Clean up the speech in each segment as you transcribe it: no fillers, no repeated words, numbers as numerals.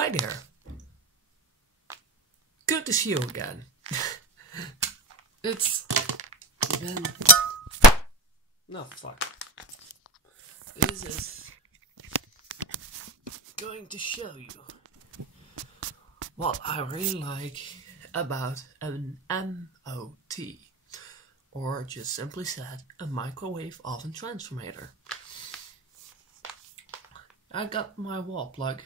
Hi there. Good to see you again. It's been... No, fuck. This is going to show you what I really like about an MOT, or just simply said, a microwave oven transformator. I got my wall plug.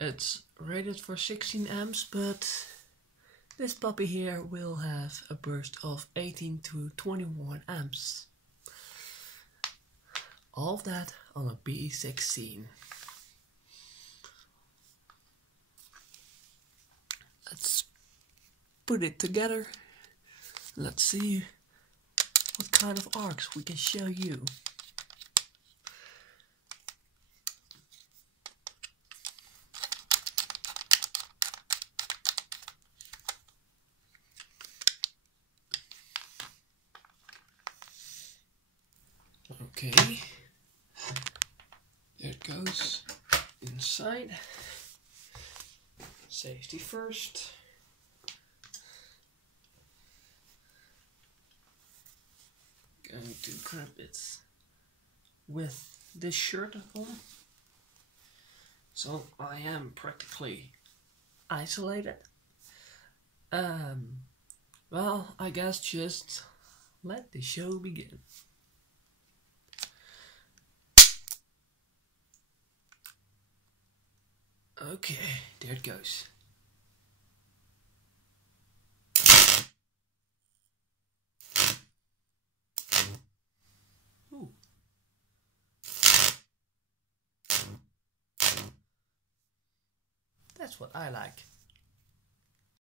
It's rated for 16 amps, but this puppy here will have a burst of 18 to 21 amps. All of that on a B16. Let's put it together. Let's see what kind of arcs we can show you. Okay, there it goes inside. Safety first. Going to grab it with this shirt on, so I am practically isolated. Well, I guess just let the show begin. Okay, there it goes. Ooh. That's what I like.